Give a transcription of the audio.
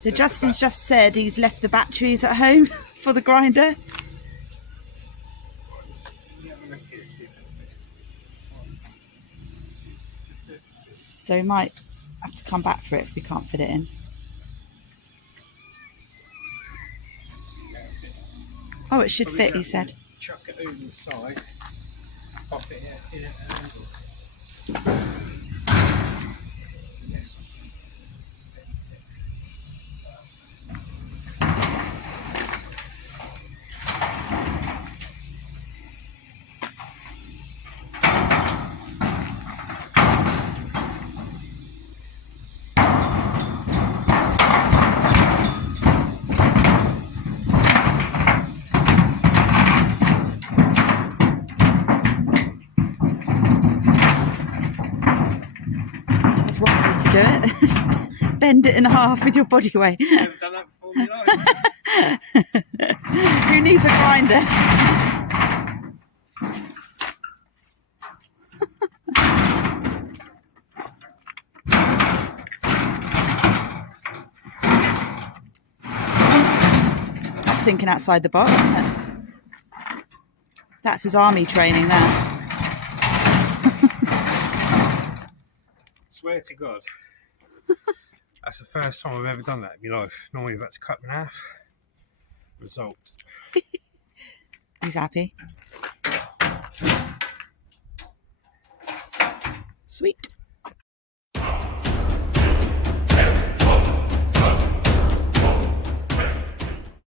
So Justin's just said he's left the batteries at home for the grinder. So we might have to come back for it if we can't fit it in. Oh, it should fit, he said. Chuck it over the side, pop it in at an angle. Yes. That's one way to do it. Bend it in half with your body weight. Never done that before in my life. Who needs a grinder? That's thinking outside the box, isn't it? That's his army training there. Swear to God, that's the first time I've ever done that in my life. Normally I've had to cut in half. Result. He's happy. Sweet.